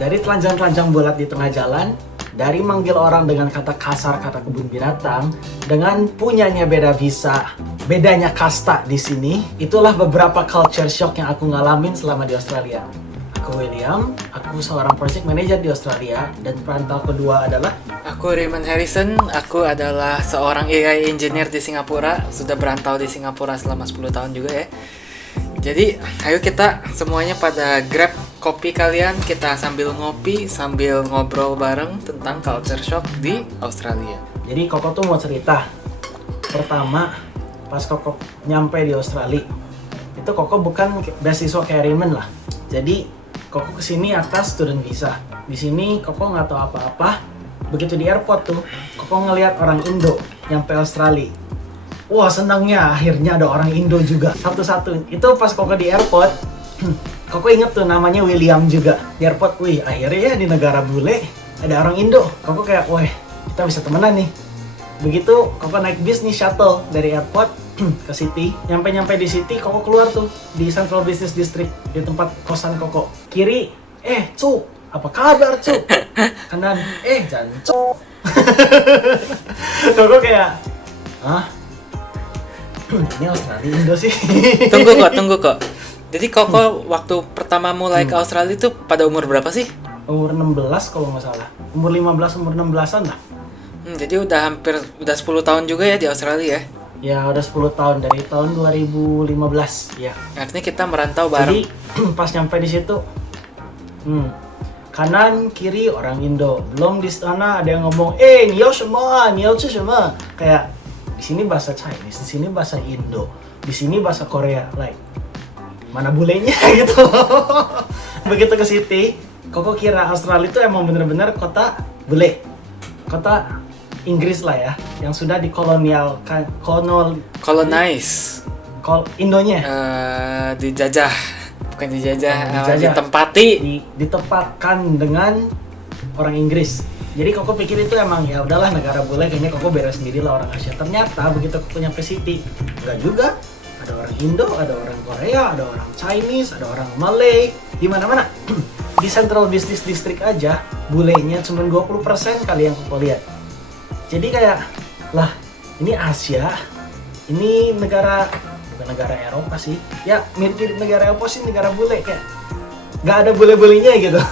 Dari telanjang-telanjang bulat di tengah jalan, dari manggil orang dengan kata kasar, kata kebun binatang, dengan punyanya beda visa, bedanya kasta di sini, itulah beberapa culture shock yang aku ngalamin selama di Australia. Aku William, aku seorang project manager di Australia, dan perantau kedua adalah Aku Raymond Harrison, aku adalah seorang AI engineer di Singapura, sudah berantau di Singapura selama 10 tahun juga ya. Jadi, ayo kita semuanya pada grab kopi kalian, kita sambil ngopi, sambil ngobrol bareng tentang culture shock di Australia. Jadi Koko tuh mau cerita. Pertama, pas Koko nyampe di Australia, itu Koko bukan beasiswa kayak Raymond lah. Jadi Koko kesini atas student visa. Di sini Koko nggak tahu apa-apa. Begitu di airport tuh, Koko ngelihat orang Indo nyampe Australia. Wah, senangnya akhirnya ada orang Indo juga. Satu-satu. Itu pas Koko di airport, Koko inget tuh namanya William juga. Di airport, wih akhirnya ya di negara bule ada orang Indo. Koko kayak, wah kita bisa temenan nih. Begitu Koko naik bis nih shuttle dari airport ke city. Nyampe di city, Koko keluar tuh di Central Business District, di tempat kosan Koko. Kiri, Cu, apa kabar Cu? Kanan, jangan Cu. Koko kayak, hah? Ini Australia Indo sih. Tunggu kok. Jadi Koko waktu pertama mulai ke Australia itu pada umur berapa sih? Umur 16 kalau nggak salah. Umur 15, umur 16-an lah. Jadi udah 10 tahun juga ya di Australia ya? Ya udah 10 tahun, dari tahun 2015 ya. Artinya kita merantau bareng. Jadi pas nyampe di situ, kanan kiri orang Indo. Belum di sana ada yang ngomong, niao shema, niao chi shema. Kayak di sini bahasa Chinese, di sini bahasa Indo, di sini bahasa Korea. Like, mana bulenya gitu. Begitu ke city, Koko kira Australia itu emang bener-bener kota bule, kota Inggris lah ya, yang sudah dikolonial, Colonize. Indonya Dijajah. Bukan dijajah, dijajah. ditempati. Ditempatkan dengan orang Inggris. Jadi Koko pikir itu emang ya udahlah negara bule, kayaknya Koko beres sendiri lah orang Asia. Ternyata begitu Koko nyampe city, enggak juga. Ada orang Indo, ada orang Korea, ada orang Chinese, ada orang Malay, di mana-mana. Di Central Business District aja, bulenya cuma 20% kali yang Koko lihat. Jadi kayak, lah ini Asia, ini negara, bukan negara Eropa sih, ya mirip-mirip negara Eropa sih, negara bule, kayak nggak ada bule-bulenya gitu.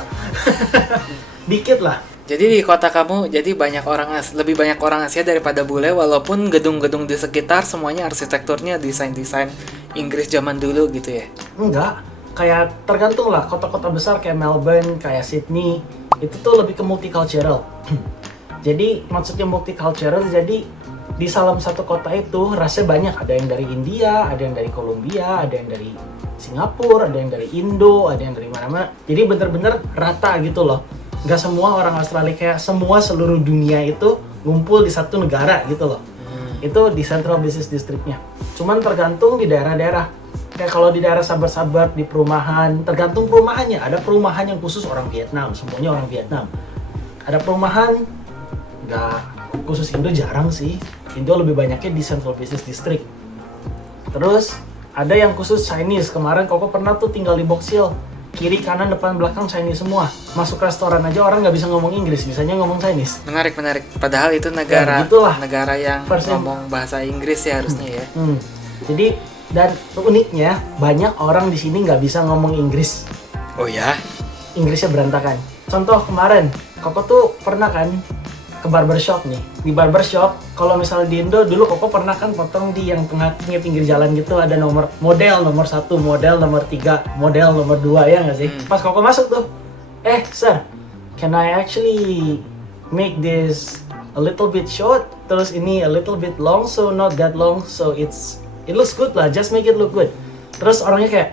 Dikit lah. Jadi di kota kamu lebih banyak orang Asia daripada bule, walaupun gedung-gedung di sekitar semuanya arsitekturnya desain-desain Inggris zaman dulu gitu ya? Enggak, kayak tergantung lah, kota-kota besar kayak Melbourne, kayak Sydney, itu tuh lebih ke multicultural. Jadi maksudnya multicultural, jadi di dalam satu kota itu rasanya banyak, ada yang dari India, ada yang dari Kolombia, ada yang dari Singapura, ada yang dari Indo, ada yang dari mana-mana. Jadi bener-bener rata gitu loh. Nggak semua orang Australia, kayak semua seluruh dunia itu ngumpul di satu negara gitu loh. Itu di Central Business District-nya. Cuman tergantung di daerah-daerah. Kayak kalau di daerah suburb, di perumahan, tergantung perumahannya. Ada perumahan yang khusus orang Vietnam, semuanya orang Vietnam. Ada perumahan nggak khusus Indo, jarang sih. Indo lebih banyaknya di Central Business District. Terus ada yang khusus Chinese. Kemarin Koko pernah tuh tinggal di Box Hill. Kiri, kanan, depan, belakang Chinese semua. Masuk restoran aja orang nggak bisa ngomong Inggris, bisanya ngomong Chinese. Menarik. Padahal itu negara yang ngomong bahasa Inggris ya harusnya ya. Jadi, dan uniknya banyak orang di sini nggak bisa ngomong Inggris. Oh ya? Inggrisnya berantakan. Contoh kemarin, Koko tuh pernah kan ke barbershop nih. Di barbershop, kalau misalnya di Indo dulu Koko pernah kan potong di yang tengah-tengah pinggir jalan gitu, ada model nomor 1, model nomor 3, model nomor 2, ya nggak sih? Pas Koko masuk tuh, sir, can I actually make this a little bit short, terus ini a little bit long, so not that long, so it looks good lah, just make it look good. Terus orangnya kayak,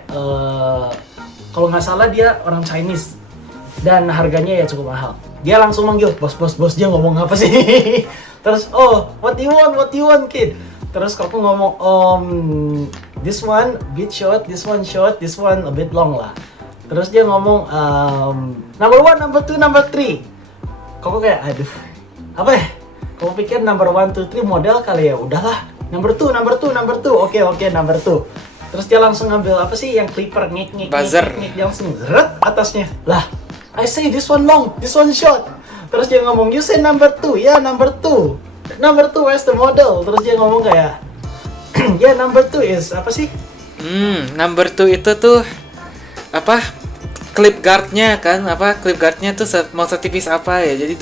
kalau nggak salah dia orang Chinese, dan harganya ya cukup mahal. Dia langsung manggil, bos, dia ngomong apa sih? Terus, what do you want kid? Terus Koko ngomong, this one a bit short, this one short, this one a bit long lah. Terus dia ngomong, number 1, number 2, number 3. Koko kayak, aduh, apa ya? Koko pikir number 1, 2, 3 model kali ya, udahlah. Number 2, oke, number 2. Terus dia langsung ngambil apa sih yang clipper, ngik, buzzer, dia langsung zeret atasnya. Lah, I say this one long, this one short. Terus dia ngomong, you say number 2, ya number 2. Number 2, where's the model? Terus dia ngomong kayak, ya number 2 is, apa sih? Number 2 itu tuh, apa, clip guardnya kan, apa, clip guardnya tuh mau setipis apa ya, jadi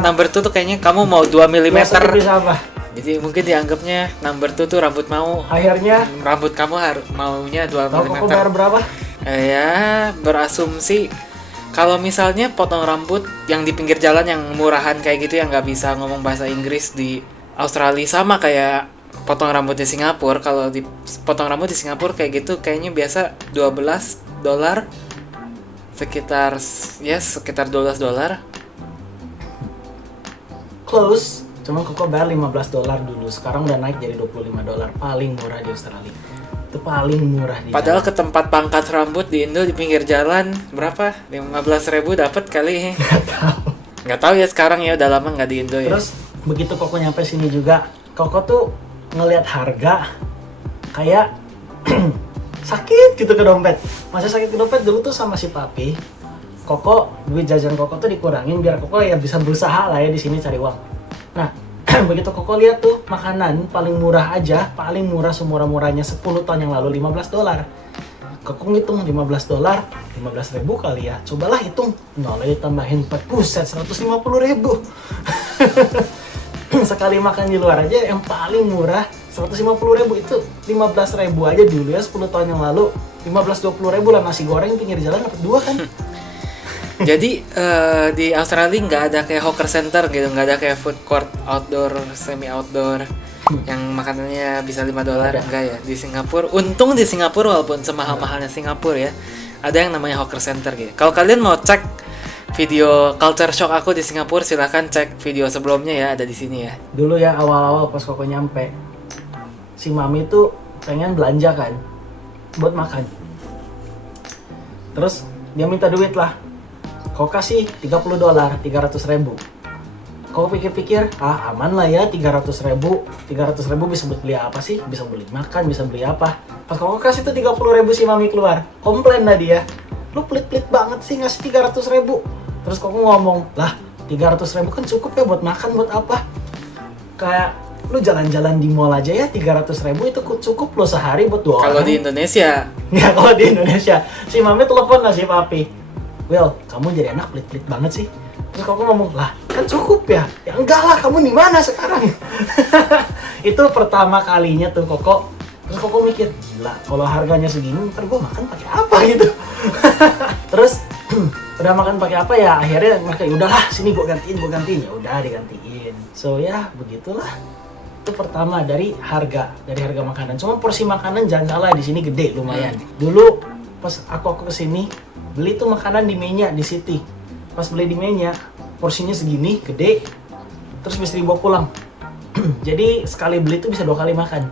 number 2 tuh kayaknya kamu mau 2 mm. Ya, setipis apa? Jadi mungkin dianggapnya number 2 tuh rambut mau. Akhirnya rambut kamu maunya 2 tahu mm. kok bayar berapa? Ya, berasumsi kalau misalnya potong rambut yang di pinggir jalan yang murahan kayak gitu yang nggak bisa ngomong bahasa Inggris di Australia sama kayak potong rambut di Singapura. Kalau di potong rambut di Singapura kayak gitu kayaknya biasa $12, sekitar $12. Close. Cuma kok bayar $15 dulu. Sekarang udah naik jadi $25. Paling murah di Australia. Itu paling murah di Padahal ke tempat pangkat rambut di Indo di pinggir jalan berapa? 15.000 dapat kali. Nggak tahu ya sekarang ya, udah lama nggak di Indo ya. Terus begitu Koko nyampe sini juga, Koko tuh ngelihat harga kayak sakit gitu ke dompet. Masih sakit ke dompet dulu tuh sama si papi. Koko, duit jajan Koko tuh dikurangin biar Koko ya bisa berusaha lah ya di sini cari uang. Nah, begitu Koko lihat tuh makanan paling murah aja, paling murah semurah-murahnya 10 tahun yang lalu $15. Koko ngitung $15, 15.000 kali ya. Cobalah hitung, nolnya ditambahin 4, buset 150.000. Sekali makan di luar aja yang paling murah 150.000 itu 15.000 aja dulu ya 10 tahun yang lalu. 15-20.000 lah nasi goreng pinggir jalan dapat 2 kan. Jadi di Australia nggak ada kayak hawker center gitu, nggak ada kayak food court outdoor, semi outdoor yang makanannya bisa $5 enggak ya. Di Singapura, untung di Singapura walaupun semahal-mahalnya Singapura ya, ada yang namanya hawker center gitu. Kalau kalian mau cek video culture shock aku di Singapura, silahkan cek video sebelumnya ya, ada di sini ya. Dulu ya awal-awal pas Koko nyampe, si Mami tuh pengen belanja kan buat makan. Terus dia minta duit lah. Kau kasih $30, 300.000. Kau pikir-pikir, aman lah ya 300.000 bisa buat beli apa sih? Bisa beli makan, bisa beli apa? Pas kau kasih tuh 30.000 si Mami keluar, komplain lah dia. Lu pelit-pelit banget sih ngasih 300.000. Terus kau ngomong, lah 300.000 kan cukup ya buat makan, buat apa? Kayak lu jalan-jalan di mall aja ya 300.000 itu cukup lo sehari buat 2 orang. Kalau di Indonesia? Ya kalau di Indonesia, si Mami telepon lah si Papi. Well, kamu jadi anak pelit-pelit banget sih. Terus Koko ngomong, lah kan cukup ya? Ya enggak lah, kamu di mana sekarang? Itu pertama kalinya tuh Koko. Terus Koko mikir, gila kalau harganya segini ntar gue makan pakai apa gitu. Terus udah makan pakai apa ya? Akhirnya mereka udahlah sini gue gantiin. Ya udah digantiin. So ya begitulah. Itu pertama dari harga makanan. Cuma porsi makanan jangan salah di sini gede lumayan. Dulu pas aku kesini beli tuh makanan di Menya di City. Pas beli di Menya porsinya segini gede, terus bisa dibawa pulang. Jadi sekali beli tuh bisa 2 kali makan.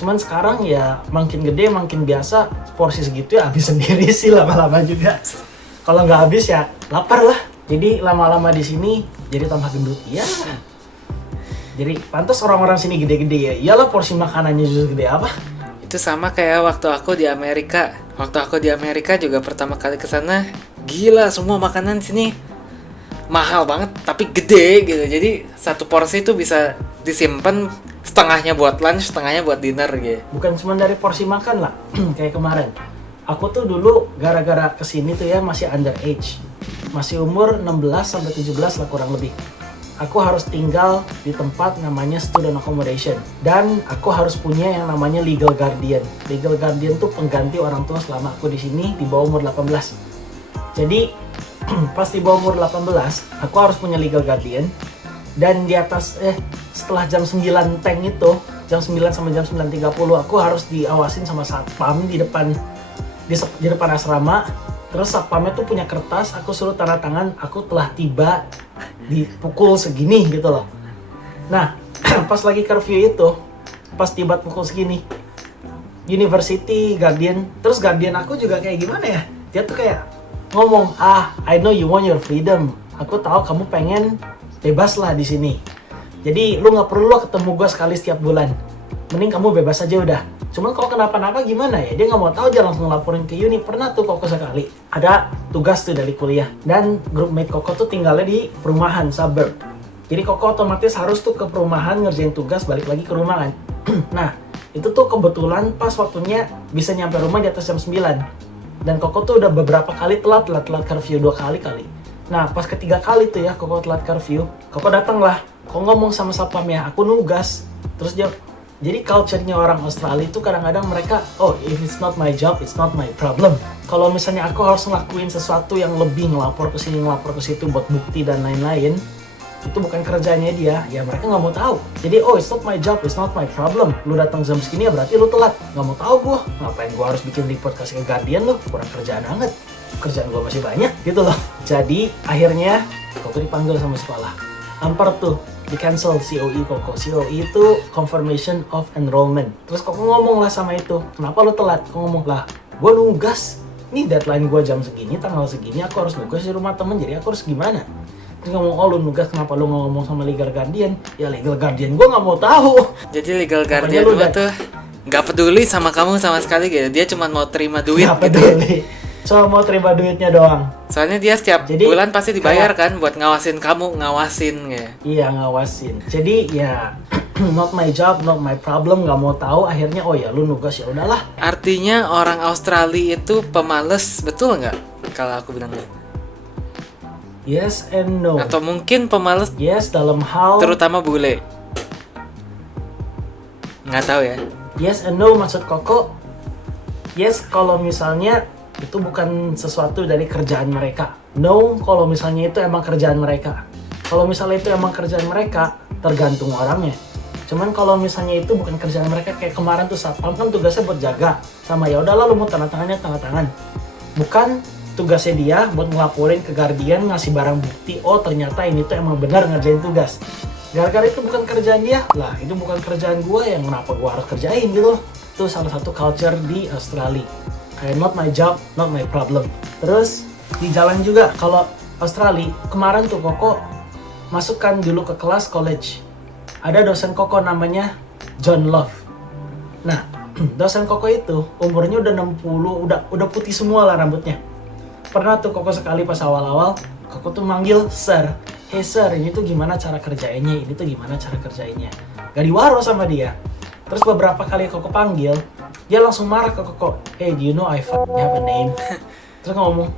Cuman sekarang ya makin gede makin biasa porsi segitu ya habis sendiri sih lama-lama juga. Kalau nggak habis ya lapar lah. Jadi lama-lama di sini jadi tambah gendut ya. Jadi pantas orang-orang sini gede-gede ya. Iyalah porsi makanannya justru gede apa? Itu sama kayak waktu aku di Amerika. Waktu aku di Amerika juga pertama kali ke sana, gila semua makanan sini mahal banget tapi gede gitu. Jadi satu porsi itu bisa disimpan setengahnya buat lunch, setengahnya buat dinner gitu. Bukan cuma dari porsi makan lah. Kayak kemarin. Aku tuh dulu gara-gara kesini tuh ya masih underage. Masih umur 16-17 lah kurang lebih. Aku harus tinggal di tempat namanya student accommodation. Dan aku harus punya yang namanya legal guardian. Legal guardian tuh pengganti orang tua selama aku di sini di bawah umur 18. Jadi pas di bawah umur 18, aku harus punya legal guardian. Dan di atas, setelah jam 9 tank itu, jam 9 sampai jam 9.30, aku harus diawasin sama satpam di depan asrama. Terus satpamnya tuh punya kertas, aku suruh tanda tangan, aku telah tiba di pukul segini gitu loh. Nah, pas lagi curfew itu, pas tiba pukul segini, University Guardian, terus Guardian aku juga kayak gimana ya? Dia tuh kayak ngomong, I know you want your freedom. Aku tahu kamu pengen bebas lah di sini. Jadi lu nggak perlu lo ketemu gue sekali setiap bulan. Mending kamu bebas aja udah. Cuman kalau kenapa-napa gimana ya? Dia nggak mau tahu, dia langsung laporin ke uni. Pernah tuh Koko sekali ada tugas tuh dari kuliah, dan grup mate Koko tuh tinggalnya di perumahan suburb. Jadi Koko otomatis harus tuh ke perumahan ngerjain tugas, balik lagi ke rumah kan. Nah, itu tuh kebetulan pas waktunya bisa nyampe rumah di atas jam 9. Dan Koko tuh udah beberapa kali telat curfew 2 kali. Nah, pas ketiga kali tuh ya Koko telat curfew, Koko datang lah. Koko ngomong sama satpamnya, aku nugas. Terus dia, jadi culture-nya orang Australia itu kadang-kadang mereka, oh if it's not my job, it's not my problem. Kalau misalnya aku harus ngelakuin sesuatu yang lebih, ngelapor ke sini, ngelapor ke situ buat bukti dan lain-lain, itu bukan kerjanya dia, ya mereka nggak mau tahu. Jadi oh it's not my job, it's not my problem. Lu datang jam segini ya berarti lu telat. Nggak mau tahu gua, ngapain gua harus bikin report kasih ke Guardian, lu kurang kerjaan banget. Kerjaan gua masih banyak gitu loh. Jadi akhirnya Koko dipanggil sama sekolah. Ampar tuh di cancel COE Koko. COE itu confirmation of enrollment. Terus Koko ngomong lah sama itu, kenapa lu telat? Koko ngomong lah, gua nugas. Ini deadline gua jam segini, tanggal segini, aku harus nugas di rumah temen, jadi aku harus gimana? Terus ngomong, oh lu nugas, kenapa lu nggak ngomong sama legal guardian? Ya legal guardian gue nggak mau tahu. Jadi legal guardian gue tuh nggak peduli sama kamu sama sekali gitu. Dia cuma mau terima duit Nggak gitu. peduli. Cuma mau terima duitnya doang. Soalnya dia setiap bulan pasti dibayar kan buat ngawasin kamu, ngawasin ya. Iya, ngawasin. Jadi ya not my job, not my problem, nggak mau tahu. Akhirnya oh ya lu nugas, ya udahlah. Artinya orang Australia itu pemalas, betul nggak? Kalau aku bilang gitu. Yes and no. Atau mungkin pemalas Yes dalam hal terutama bule. Nggak tahu ya. Yes and no maksud Koko. Yes kalau misalnya itu bukan sesuatu dari kerjaan mereka. No kalau misalnya itu emang kerjaan mereka. Kalau misalnya itu emang kerjaan mereka, tergantung orangnya. Cuman kalau misalnya itu bukan kerjaan mereka, kayak kemarin tuh satpam kan tugasnya buat jaga. Sama ya udahlah lu mau tanda tangannya tanda tangan. Bukan tugasnya dia buat ngelaporin ke Guardian, ngasih barang bukti, oh ternyata ini tuh emang benar ngerjain tugas. Gara-gara itu bukan kerjaan dia, lah itu bukan kerjaan gue, yang kenapa gue harus kerjain gitu. Itu salah satu culture di Australia. Kayak not my job, not my problem. Terus di jalan juga, kalau Australia, kemarin tuh Koko masukkan dulu ke kelas college. Ada dosen Koko namanya John Love. Nah, dosen Koko itu umurnya udah 60, udah putih semua lah rambutnya. Pernah tuh Koko sekali pas awal-awal, Koko tuh manggil Sir. Hey Sir, ini tuh gimana cara kerjainnya? Ini tuh gimana cara kerjainnya? Gak diwaro sama dia. Terus beberapa kali Koko panggil, dia langsung marah ke Koko. Hey, do you know I have a name? Terus ngomong,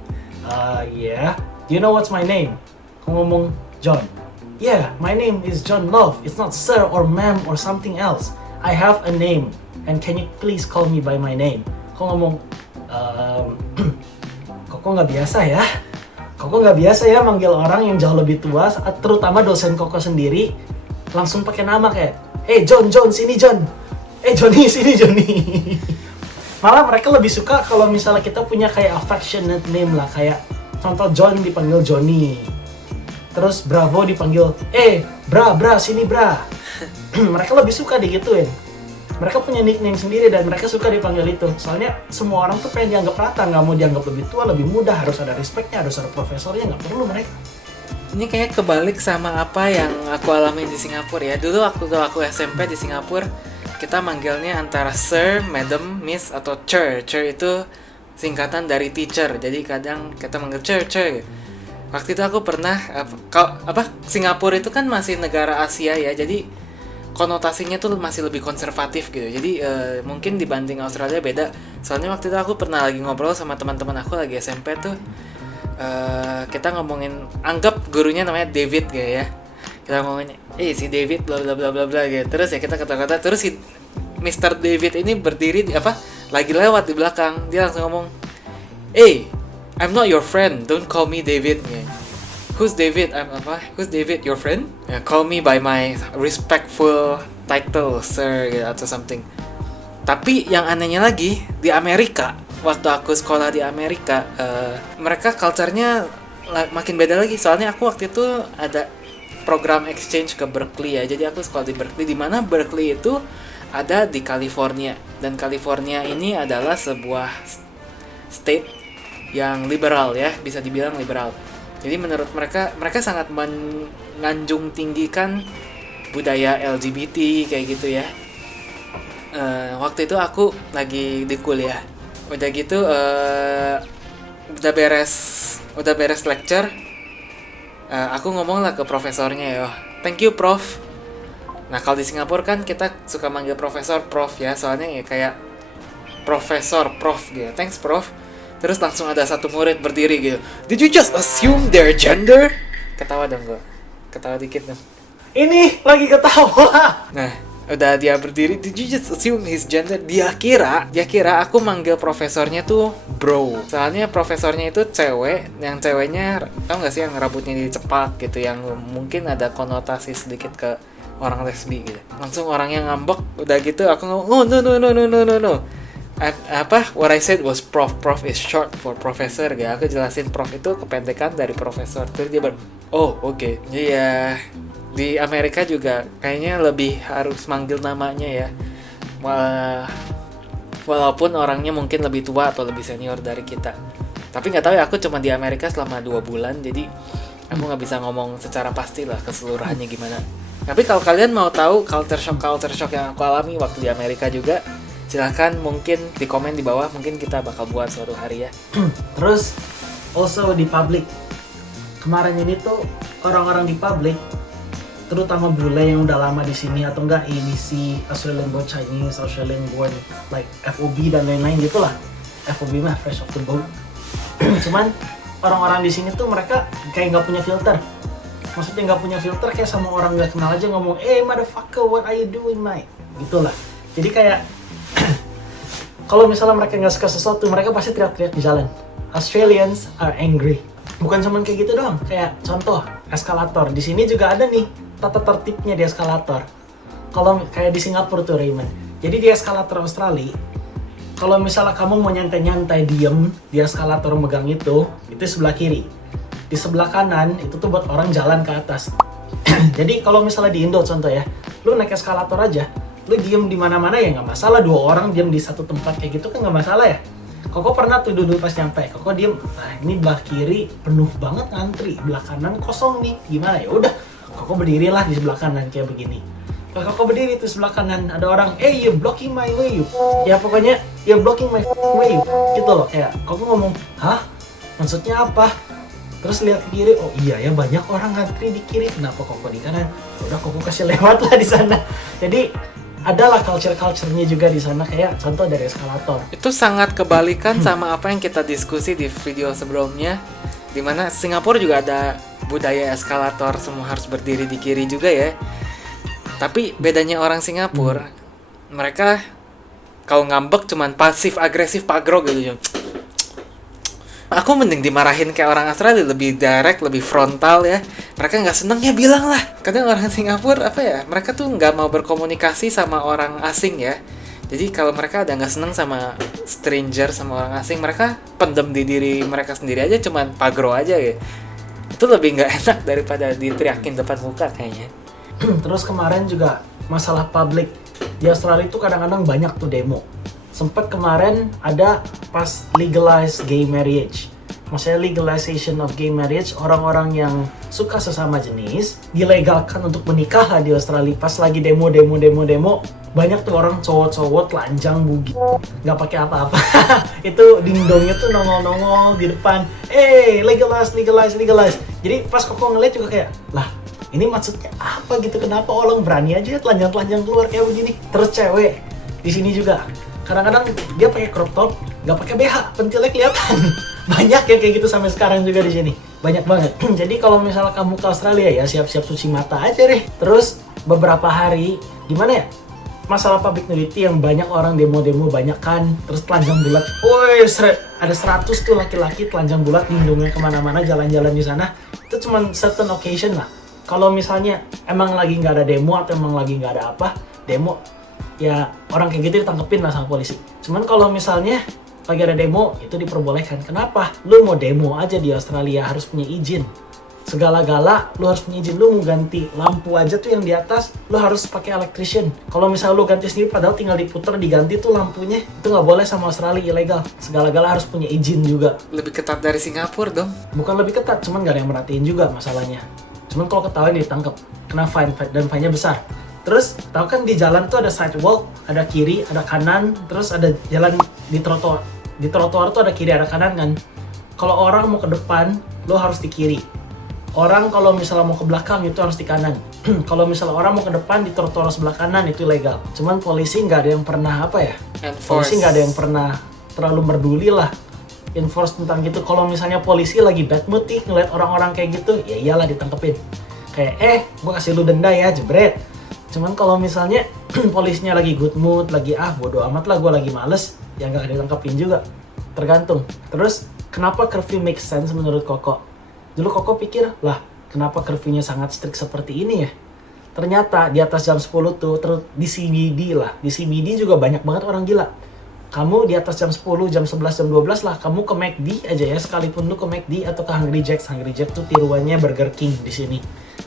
yeah. Do you know what's my name? Koko ngomong, John. Yeah, my name is John Love. It's not Sir or Ma'am or something else. I have a name. And can you please call me by my name? Koko ngomong, Koko nggak biasa ya. Koko nggak biasa ya manggil orang yang jauh lebih tua, terutama dosen Koko sendiri, langsung pakai nama kayak, hey John, sini John. Johnny, sini Johnny. Malah mereka lebih suka kalau misalnya kita punya kayak affectionate name lah, kayak contoh John dipanggil Johnny. Terus Bravo dipanggil, Bra, sini Bra. Mereka lebih suka digituin. Mereka punya nickname sendiri dan mereka suka dipanggil itu. Soalnya semua orang tuh pengen dianggap rata, nggak mau dianggap lebih tua, lebih muda, harus ada respectnya, harus ada profesornya, nggak perlu mereka. Ini kayak kebalik sama apa yang aku alami di Singapura ya. Dulu waktu aku SMP di Singapura, kita manggilnya antara Sir, Madam, Miss, atau Cher. Cher itu singkatan dari teacher, jadi kadang kita manggil Cher. Waktu itu aku pernah, Singapura itu kan masih negara Asia ya, jadi konotasinya tuh masih lebih konservatif gitu. Jadi mungkin dibanding Australia beda. Soalnya waktu itu aku pernah lagi ngobrol sama teman-teman aku lagi SMP tuh. Kita ngomongin, anggap gurunya namanya David gitu ya. Kita ngomongin, si David bla bla bla bla bla gitu. Terus ya kita kata-kata, terus si Mr. David ini berdiri lagi lewat di belakang. Dia langsung ngomong, I'm not your friend, don't call me David gitu. Who's David? Who's David? Your friend? Yeah, call me by my respectful title, sir, gitu, atau something. Tapi yang anehnya lagi, di Amerika, waktu aku sekolah di Amerika, mereka culture-nya makin beda lagi. Soalnya aku waktu itu ada program exchange ke Berkeley ya. Jadi aku sekolah di Berkeley, di mana Berkeley itu ada di California. Dan California ini adalah sebuah state yang liberal ya, bisa dibilang liberal. Jadi menurut mereka sangat menganjung tinggikan budaya LGBT kayak gitu ya. Waktu itu aku lagi di kuliah. Udah gitu udah beres lecture. Aku ngomong lah ke profesornya ya, thank you prof. Nah kalau di Singapura kan kita suka manggil profesor prof ya, soalnya ya kayak profesor prof gitu, thanks prof. Terus langsung ada satu murid berdiri gitu, did you just assume their gender? Ketawa dong gue, ketawa dikit dong. Ini lagi ketawa. Nah udah dia berdiri, did you just assume his gender? Dia kira aku manggil profesornya tuh bro. Soalnya profesornya itu cewek, yang ceweknya tau gak sih yang rambutnya dicepak gitu, yang mungkin ada konotasi sedikit ke orang lesbi gitu. Langsung orangnya ngambek. Udah gitu aku ngomong, oh no. What I said was prof is short for professor gitu. Aku jelasin prof itu kependekan dari profesor. Terus dia oh oke. Iya. Di Amerika juga kayaknya lebih harus manggil namanya ya. Walaupun orangnya mungkin lebih tua atau lebih senior dari kita. Tapi nggak tahu ya, aku cuma di Amerika selama 2 bulan, jadi aku nggak bisa ngomong secara pasti lah keseluruhannya gimana. Tapi kalau kalian mau tahu culture shock yang aku alami waktu di Amerika juga, silahkan mungkin di komen di bawah, mungkin kita bakal buat suatu hari ya. Terus also di public. Kemarin ini tuh orang-orang di public, terutama bule yang udah lama di sini atau enggak ABC, Australian Born Chinese, Australian Born like FOB dan lain-lain gitulah. FOB mah fresh off the boat. Cuman orang-orang di sini tuh mereka kayak nggak punya filter. Maksudnya nggak punya filter, kayak sama orang nggak kenal aja ngomong, motherfucker, what are you doing, mate? Gitulah. Jadi kayak kalau misalnya mereka nggak suka sesuatu, mereka pasti teriak-teriak di jalan. Australians are angry. Bukan cuma kayak gitu doang. Kayak contoh eskalator. Di sini juga ada nih tata tertibnya di eskalator. Kalau kayak di Singapura tuh Raymond. Jadi di eskalator Australia, kalau misalnya kamu mau nyantai-nyantai diem di eskalator megang itu sebelah kiri. Di sebelah kanan itu tuh buat orang jalan ke atas. Jadi kalau misalnya di Indo contoh ya, lu naik eskalator aja, lu diem di mana-mana ya nggak masalah. 2 orang diem di satu tempat kayak gitu kan nggak masalah ya. Koko pernah tuh duduk pas nyampe, Koko diem, nah ini belah kiri penuh banget ngantri, belah kanan kosong nih, gimana ya udah, Koko berdirilah di sebelah kanan kayak begini. Pas Koko berdiri tuh sebelah kanan ada orang, you're blocking my way, ya pokoknya you're blocking my way, gitu loh. Kayak Koko ngomong, hah? Maksudnya apa? Terus lihat ke kiri, oh iya ya banyak orang ngantri di kiri, kenapa Koko di kanan? Udah Koko kasih lewat lah di sana. Jadi adalah culture-nya juga di sana, kayak contoh dari eskalator. Itu sangat kebalikan sama apa yang kita diskusi di video sebelumnya, dimana Singapura juga ada budaya eskalator, semua harus berdiri di kiri juga ya. Tapi bedanya orang Singapura, mereka kalau ngambek cuman pasif agresif pagro gitu. Aku mending dimarahin kayak orang Australia, lebih direct, lebih frontal ya. Mereka nggak seneng ya bilang lah. Kadang orang Singapura apa ya, mereka tuh nggak mau berkomunikasi sama orang asing ya. Jadi kalau mereka ada nggak seneng sama stranger, sama orang asing, mereka pendem di diri mereka sendiri aja, cuman pagro aja ya. Itu lebih nggak enak daripada diteriakin depan muka kayaknya. Terus kemarin juga masalah public di Australia itu kadang-kadang banyak tuh demo. Sempet kemarin ada pas legalize gay marriage. Maksudnya legalization of gay marriage, orang-orang yang suka sesama jenis dilegalkan untuk menikah lah di Australia. Pas lagi demo, banyak tuh orang cowok-cowok telanjang bugil, nggak pakai apa-apa. Itu dingdongnya tuh nongol-nongol di depan. Legalize. Jadi pas Koko ngeliat juga kayak, lah ini maksudnya apa gitu? Kenapa orang berani aja telanjang-telanjang keluar kayak begini? Terus cewek di sini juga kadang-kadang dia pakai crop top, nggak pakai BH, pentilnya kelihatan. Banyak ya kayak gitu sampai sekarang juga di sini. Banyak banget. Jadi kalau misalnya kamu ke Australia ya siap-siap cuci mata aja deh. Terus beberapa hari gimana ya? Masalah public nudity yang banyak orang demo-demo banyak kan. Terus telanjang bulat. Woi, ada 100 tuh laki-laki telanjang bulat lindungnya kemana-mana jalan-jalan di sana. Itu cuma certain occasion lah. Kalau misalnya emang lagi nggak ada demo atau emang lagi nggak ada apa, demo ya orang kayak gitu ditangkepin lah sama polisi. Cuman kalau misalnya lagi ada demo itu diperbolehkan. Kenapa? Lu mau demo aja di Australia harus punya izin. Segala-gala lu harus punya izin. Lu mau ganti lampu aja tuh yang di atas, lu harus pakai electrician. Kalau misalnya lu ganti sendiri padahal tinggal diputer diganti tuh lampunya, itu nggak boleh sama Australia, ilegal. Segala-gala harus punya izin juga. Lebih ketat dari Singapura dong. Bukan lebih ketat, cuman nggak ada yang merhatiin juga masalahnya. Cuman kalau ketahuan ditangkap, kena fine dan fine-nya besar. Terus tahu kan di jalan tuh ada sidewalk, ada kiri, ada kanan, terus ada jalan di trotoar. Di trotoar tuh ada kiri, ada kanan kan. Kalau orang mau ke depan, lo harus di kiri. Orang kalau misalnya mau ke belakang itu harus di kanan. Kalau misalnya orang mau ke depan di trotoar sebelah kanan itu legal. Cuman polisi nggak ada yang pernah apa ya? Polisi nggak ada yang pernah terlalu peduli lah enforce tentang gitu. Kalau misalnya polisi lagi bad mood nih ngeliat orang-orang kayak gitu, ya iyalah ditangkepin. Kayak gue kasih lu denda ya, jebret. Cuman kalau misalnya polisinya lagi good mood, lagi bodo amat lah gue lagi males, ya nggak ditangkepin juga. Tergantung. Terus kenapa curfew make sense menurut Koko? Dulu Koko pikir, lah kenapa curfew-nya sangat strict seperti ini ya? Ternyata di atas jam 10 tuh, terus di CBD lah. Di CBD juga banyak banget orang gila. Kamu di atas jam 10, jam 11, jam 12 lah, kamu ke McD aja ya, sekalipun lu ke McD atau ke Hungry Jack's. Hungry Jack's tuh tiruannya Burger King di sini.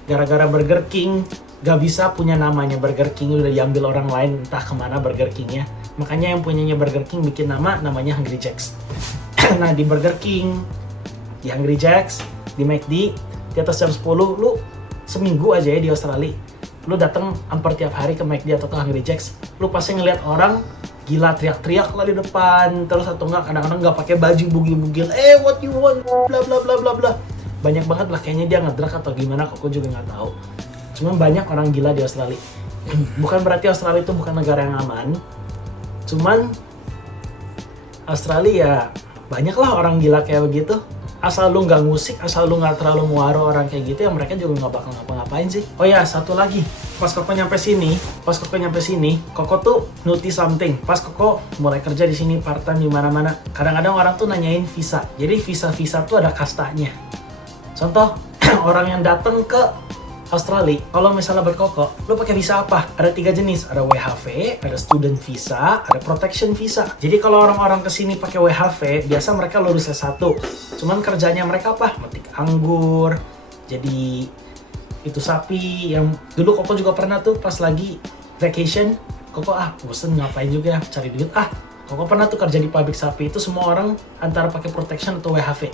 Gara-gara Burger King gak bisa punya namanya Burger King, udah diambil orang lain entah kemana Burger King-nya. Makanya yang punyanya Burger King bikin namanya Hungry Jack's. Nah di Burger King, di Hungry Jack's, di McD, di atas jam 10, lu seminggu aja ya di Australia, lu datang hampir tiap hari ke McD atau ke Hungry Jack's, lu pasti ngeliat orang gila teriak-teriak lah di depan, terus atau enggak kadang-kadang nggak pakai baju bugil-bugil, what you want, bla bla bla bla bla. Banyak banget lah, kayaknya dia ngedrak atau gimana, Koko juga nggak tahu. Cuman banyak orang gila di Australia. Bukan berarti Australia itu bukan negara yang aman, cuman Australia ya banyak lah orang gila kayak begitu. Asal lu nggak ngusik, asal lu nggak terlalu muaro orang kayak gitu, ya mereka juga nggak bakal ngapa-ngapain sih. Oh ya, satu lagi. Pas Koko nyampe sini, Koko tuh notice something. Pas Koko mulai kerja di sini part-time di mana-mana, kadang-kadang orang tuh nanyain visa. Jadi visa tuh ada kastanya. Contoh, orang yang datang ke Australia, kalau misalnya berkoko, lu pakai visa apa? Ada 3 jenis, ada WHV, ada student visa, ada protection visa. Jadi kalau orang-orang kesini pakai WHV, biasa mereka lulus S1. Cuman kerjanya mereka apa? Metik anggur, jadi itu sapi. Yang dulu Koko juga pernah tuh pas lagi vacation, Koko bosen ngapain juga ya, cari duit. Koko pernah tuh kerja di pabrik sapi. Itu semua orang antara pakai protection atau WHV.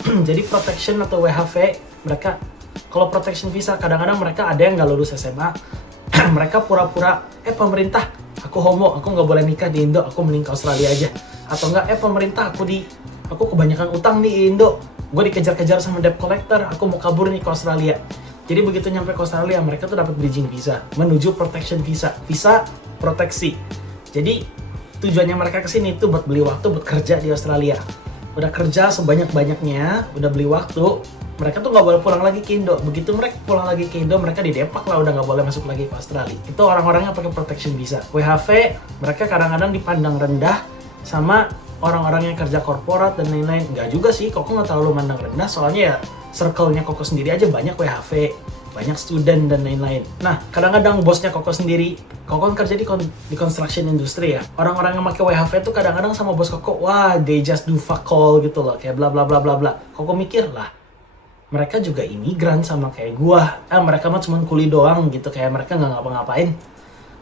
Jadi protection atau WHV, mereka kalau protection visa kadang-kadang mereka ada yang nggak lulus SMA. Mereka pura-pura, pemerintah, aku homo, aku nggak boleh nikah di Indo, aku mending ke Australia aja. Atau enggak, pemerintah, aku kebanyakan utang di Indo, gue dikejar-kejar sama debt collector, aku mau kabur nih ke Australia. Jadi begitu nyampe ke Australia, mereka tuh dapat bridging visa menuju protection visa, visa proteksi. Jadi tujuannya mereka kesini tuh buat beli waktu buat kerja di Australia. Udah kerja sebanyak-banyaknya, udah beli waktu, mereka tuh nggak boleh pulang lagi ke Indo. Begitu mereka pulang lagi ke Indo, mereka didepak lah, udah nggak boleh masuk lagi ke Australia. Itu orang-orang yang pakai protection visa. WHV, mereka kadang-kadang dipandang rendah sama orang-orang yang kerja korporat dan lain-lain. Nggak juga sih, Koko nggak terlalu mandang rendah, soalnya ya circle-nya Koko sendiri aja banyak WHV, banyak student dan lain-lain. Nah, kadang-kadang bosnya Koko sendiri, Koko kan kerja di construction industry ya. Orang-orang yang pakai WHV tuh kadang-kadang sama bos Koko, wah they just do fuck all gitu loh, kayak bla bla bla bla bla. Koko mikir lah, mereka juga imigran sama kayak gua. Mereka mah cuma kuli doang gitu, kayak mereka nggak ngapa-ngapain.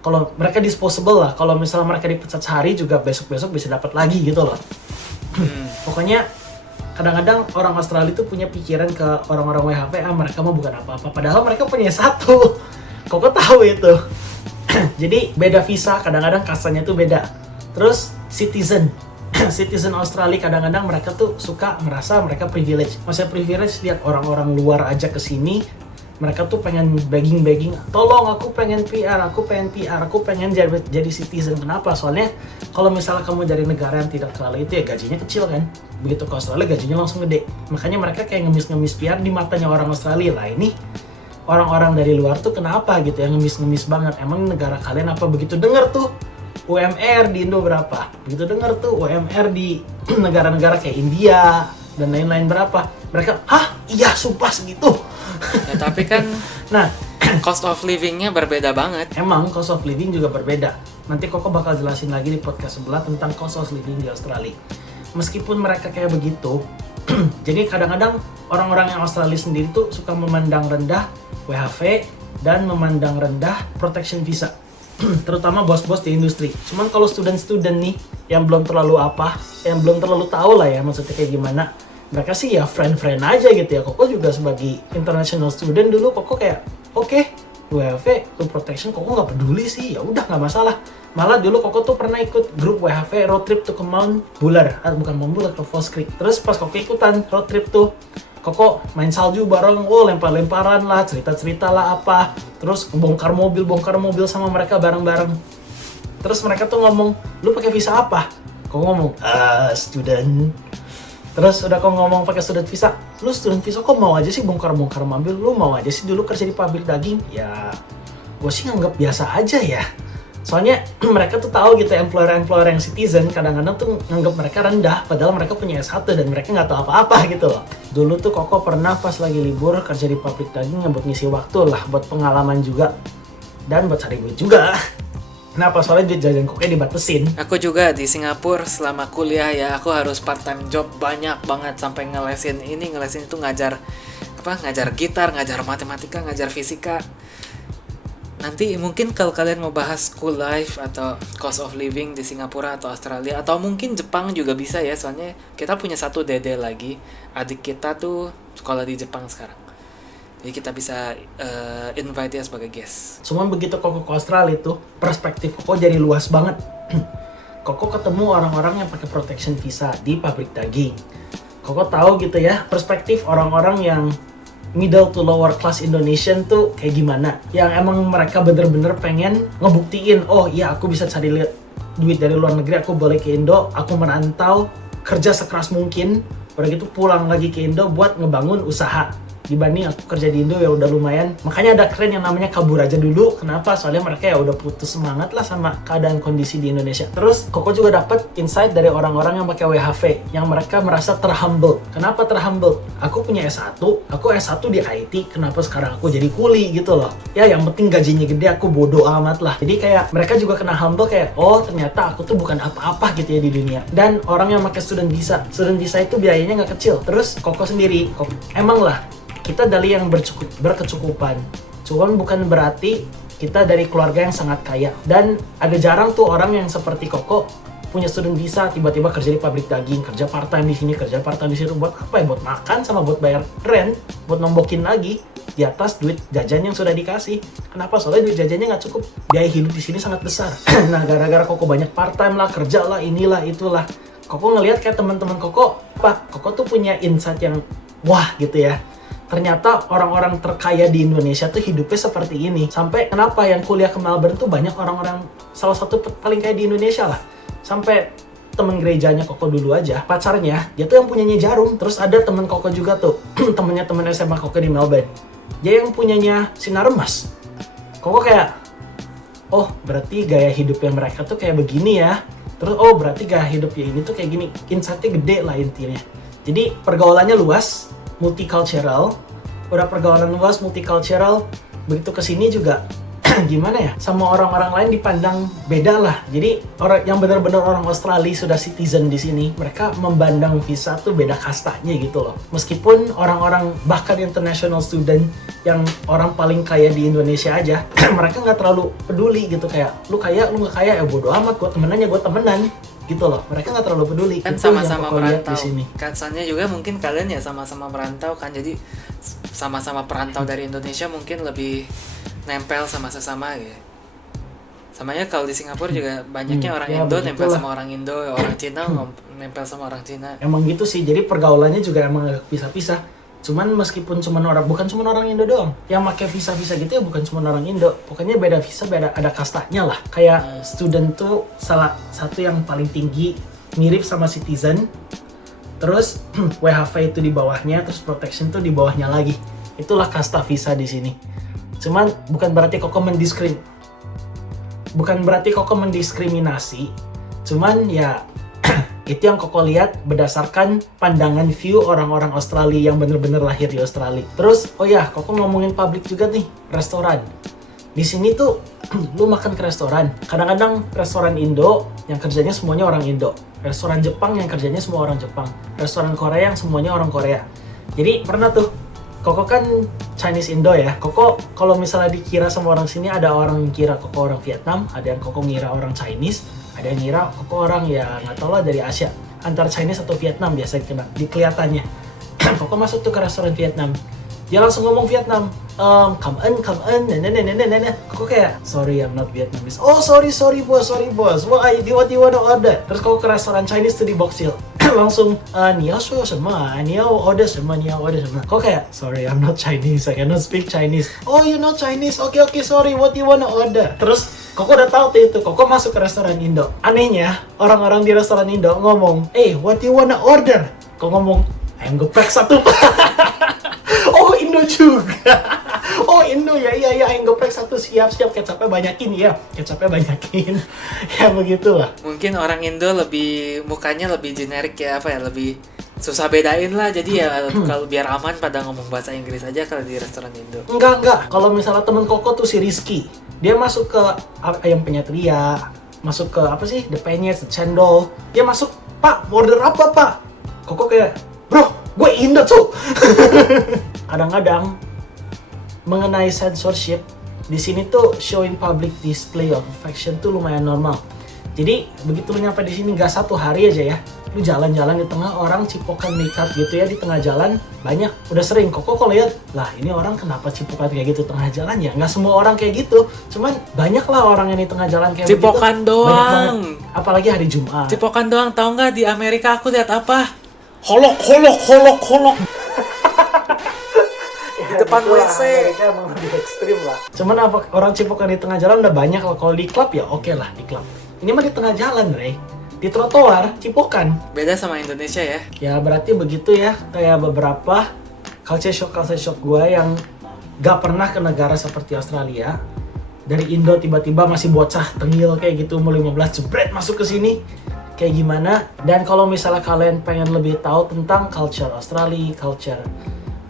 Kalau mereka disposable lah, kalau misalnya mereka dipecat sehari juga besok-besok bisa dapat lagi gitu loh. Pokoknya kadang-kadang orang Australia itu punya pikiran ke orang-orang WHV, mereka mah bukan apa-apa, padahal mereka punya satu. Koko tahu itu. Jadi beda visa, kadang-kadang kastanya tuh beda. Terus citizen Australia kadang-kadang mereka tuh suka ngerasa mereka privilege. Maksudnya privilege lihat orang-orang luar aja kesini, mereka tuh pengen begging, tolong aku pengen PR, aku pengen jadi citizen. Kenapa? Soalnya kalau misalnya kamu dari negara yang tidak terlalu itu ya gajinya kecil kan. Begitu ke Australia gajinya langsung gede. Makanya mereka kayak ngemis-ngemis PR di matanya orang Australia lah. Ini orang-orang dari luar tuh kenapa gitu ya, ngemis-ngemis banget. Emang negara kalian apa? Begitu denger tuh UMR di Indo berapa? Begitu denger tuh UMR di negara-negara kayak India dan lain-lain berapa? Mereka, iya sumpah segitu. Ya tapi kan nah, cost of living-nya berbeda banget. Emang cost of living juga berbeda. Nanti Koko bakal jelasin lagi di podcast sebelah tentang cost of living di Australia. Meskipun mereka kayak begitu, jadi kadang-kadang orang-orang yang Australia sendiri tuh suka memandang rendah WHV dan memandang rendah protection visa. Terutama bos-bos di industri. Cuman kalau student-student nih yang belum terlalu yang belum terlalu tahu lah ya maksudnya kayak gimana, mereka sih ya friend-friend aja gitu ya. Koko juga sebagai international student dulu, Koko kayak oke, WHV full protection Koko nggak peduli sih, ya udah nggak masalah. Malah dulu Koko tuh pernah ikut grup WHV road trip tuh ke Mount Buller, bukan Mount Buller, ke Falls Creek. Terus pas Koko ikutan road trip tuh, Koko main salju bareng, lempar-lemparan lah, cerita-cerita lah apa. Terus bongkar mobil sama mereka bareng-bareng. Terus mereka tuh ngomong, lu pakai visa apa? Koko ngomong, student. Terus udah kok ngomong pakai student visa, lu student visa kok mau aja sih bongkar-bongkar mobil, lu mau aja sih dulu kerja di pabrik daging? Ya, gue sih nganggap biasa aja ya. Soalnya mereka tuh tahu gitu, employer-employer yang citizen kadang-kadang tuh nganggap mereka rendah, padahal mereka punya S1 dan mereka nggak tahu apa-apa gitu loh. Dulu tuh Koko pernah pas lagi libur kerja di pabrik daging buat ngisi waktu lah, buat pengalaman juga, dan buat cari duit juga. Kenapa? Soalnya duit jajan Koko dibatesin. Aku juga di Singapura selama kuliah ya, aku harus part time job banyak banget sampai ngelesin itu, ngajar gitar, ngajar matematika, ngajar fisika. Nanti mungkin kalau kalian mau bahas school life atau cost of living di Singapura atau Australia atau mungkin Jepang juga bisa ya, soalnya kita punya satu dede lagi, adik kita tuh sekolah di Jepang sekarang. Jadi kita bisa invite dia sebagai guest. Cuman begitu Koko ke Australia itu, perspektif Koko jadi luas banget. Koko ketemu orang-orang yang pakai protection visa di pabrik daging. Koko tahu gitu ya, perspektif orang-orang yang middle to lower class Indonesian tuh kayak gimana. Yang emang mereka bener-bener pengen ngebuktiin, oh iya aku bisa cari duit dari luar negeri, aku boleh ke Indo, aku merantau, kerja sekeras mungkin, udah gitu pulang lagi ke Indo buat ngebangun usaha. Dibanding aku kerja di Indo ya udah lumayan. Makanya ada keren yang namanya kabur aja dulu. Kenapa? Soalnya mereka ya udah putus semangat lah sama keadaan kondisi di Indonesia. Terus Koko juga dapat insight dari orang-orang yang pakai WHV, yang mereka merasa terhumble. Kenapa terhumble? Aku punya S1, aku S1 di IT, kenapa sekarang aku jadi kuli gitu loh. Ya yang penting gajinya gede, aku bodoh amat lah. Jadi kayak mereka juga kena humble kayak, oh ternyata aku tuh bukan apa-apa gitu ya di dunia. Dan orang yang pakai student visa itu biayanya nggak kecil. Terus Koko sendiri, emang lah kita dari yang berkecukupan, cuman bukan berarti kita dari keluarga yang sangat kaya. Dan ada jarang tuh orang yang seperti Koko punya student visa tiba-tiba kerja di pabrik daging, kerja part time di sini, kerja part time di situ. Buat apa ya? Buat makan sama buat bayar rent, buat nombokin lagi di atas duit jajan yang sudah dikasih. Kenapa? Soalnya duit jajannya nggak cukup. Biaya hidup di sini sangat besar. Nah, gara-gara Koko banyak part time lah, kerja lah, inilah itulah, Koko ngelihat kayak teman-teman Koko, Koko tuh punya insight yang wah gitu ya. Ternyata orang-orang terkaya di Indonesia tuh hidupnya seperti ini. Sampai kenapa yang kuliah ke Melbourne tuh banyak orang-orang, salah satu paling kaya di Indonesia lah. Sampai temen gerejanya Koko dulu aja, pacarnya, dia tuh yang punyanya Jarum. Terus ada temen Koko juga tuh, temen SMA Koko di Melbourne. Dia yang punyanya Sinar Emas. Koko kayak, oh berarti gaya hidupnya mereka tuh kayak begini ya. Terus oh berarti gaya hidupnya ini tuh kayak gini. Insight-nya gede lah intinya. Jadi pergaulannya luas, multicultural, udah pergaulan luas, multicultural, begitu kesini juga gimana ya, sama orang-orang lain dipandang beda lah. Jadi orang yang benar-benar orang Australia sudah citizen di sini, mereka memandang visa tuh beda kastanya gitu loh. Meskipun orang-orang bahkan international student yang orang paling kaya di Indonesia aja, mereka nggak terlalu peduli gitu, kayak lu kaya, lu nggak kaya ya bodo amat, gue temenan gitu loh. Mereka nggak terlalu peduli. Kan itu sama-sama di merantau. sini. Katanya juga mungkin kalian ya sama-sama merantau kan, jadi sama-sama perantau dari Indonesia mungkin lebih nempel sama sesama gitu. Samanya kalau di Singapura juga banyaknya orang ya, Indo nempel begitulah. sama orang Indo, orang Cina nempel sama orang Cina. Emang gitu sih, jadi pergaulannya juga emang agak pisah-pisah. Cuman meskipun bukan cuma orang Indo doang yang pakai visa-visa gitu ya, bukan cuma orang Indo. Pokoknya beda visa, beda ada kastanya lah. Kayak student tuh salah satu yang paling tinggi, mirip sama citizen. Terus WHV itu di bawahnya, terus protection tuh di bawahnya lagi. Itulah kasta visa di sini. Cuman bukan berarti Koko mendiskriminasi. Cuman ya itu yang Koko lihat berdasarkan pandangan view orang-orang Australia yang bener-bener lahir di Australia. Terus, oh ya, Koko ngomongin publik juga nih, restoran. Di sini tuh, lu makan ke restoran. Kadang-kadang restoran Indo yang kerjanya semuanya orang Indo. Restoran Jepang yang kerjanya semua orang Jepang. Restoran Korea yang semuanya orang Korea. Jadi pernah tuh, Koko kan Chinese Indo ya. Koko kalau misalnya dikira sama orang sini, ada orang yang kira Koko orang Vietnam, ada yang Koko ngira orang Chinese, ada yang ngira Koko orang ya nggak tau lah dari Asia, antara Chinese atau Vietnam biasa di kelihatannya. Koko masuk tuh ke restoran Vietnam, dia langsung ngomong Vietnam. come in, nah. Kok kayak, sorry I'm not Vietnamese. Oh sorry boss. What do you wanna order? Terus kok ke restoran Chinese tuh di Box Hill. Langsung, 你要说什么啊？你要 order 什么？ Kok kayak, sorry I'm not Chinese, I cannot speak Chinese. Oh you not Chinese? Okay, sorry, what do you wanna order? Terus Koko udah tahu tuh itu, Koko masuk ke restoran Indo. Anehnya, orang-orang di restoran Indo ngomong, what do you wanna order? Kok ngomong, ayam geprek satu. Oh Indo juga. Oh Indo ya, iya ayam geprek satu, siap kecapnya banyakin ya, ya begitulah. Mungkin orang Indo mukanya lebih generik ya, lebih susah bedain lah. Jadi ya kalau biar aman pada ngomong bahasa Inggris aja kalau di restoran Indo. Enggak. Kalau misalnya temen Koko tuh si Rizky, dia masuk ke ayam penyet Ria, masuk ke The Penyet, the Cendol. Dia masuk, Pak, order apa Pak? Koko kayak, bro, gue Indo tuh. Kadang-kadang mengenai censorship, di sini tuh showing public display of affection tuh lumayan normal. Jadi begitu lu nyampe di sini nggak satu hari aja ya, lu jalan-jalan di tengah orang cipokan makeup gitu ya di tengah jalan banyak. Udah sering Koko lihat, lah ini orang kenapa cipokan kayak gitu tengah jalan ya? Nggak semua orang kayak gitu, cuman banyak lah orang yang di tengah jalan kayak cipokan begitu. Doang. Banyak banget. Apalagi hari Jumat. Cipokan doang, tahu nggak di Amerika aku lihat apa? Holok. Di depan WC. Mereka emang lebih ekstrim lah. Cuman apa orang cipokan di tengah jalan udah banyak lah. Kalau di klub ya oke lah di klub. Ini mah di tengah jalan, Rey. Di trotoar, cipokan. Beda sama Indonesia ya? Ya berarti begitu ya. Kayak beberapa culture shock gue yang gak pernah ke negara seperti Australia. Dari Indo tiba-tiba masih bocah tengil kayak gitu, umur 15 jebret masuk ke sini. Kayak gimana? Dan kalau misalnya kalian pengen lebih tahu tentang culture Australia, culture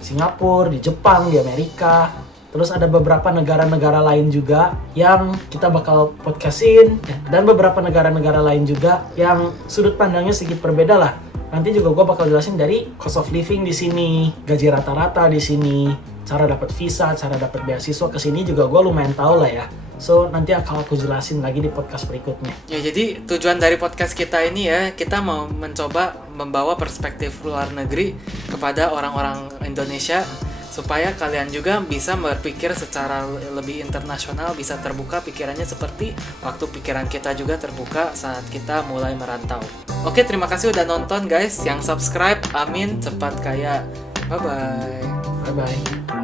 Singapura, di Jepang, di Amerika, terus ada beberapa negara-negara lain juga yang kita bakal podcastin, dan beberapa negara-negara lain juga yang sudut pandangnya sedikit berbeda lah. Nanti juga gue bakal jelasin dari cost of living di sini, gaji rata-rata di sini, cara dapat visa, cara dapat beasiswa ke sini juga gue lumayan tahu lah ya. So nanti akan aku jelasin lagi di podcast berikutnya. Ya jadi tujuan dari podcast kita ini ya, kita mau mencoba membawa perspektif luar negeri kepada orang-orang Indonesia supaya kalian juga bisa berpikir secara lebih internasional, bisa terbuka pikirannya seperti waktu pikiran kita juga terbuka saat kita mulai merantau. Oke, terima kasih udah nonton guys, yang subscribe, amin, cepat kaya. Bye-bye. Bye-bye.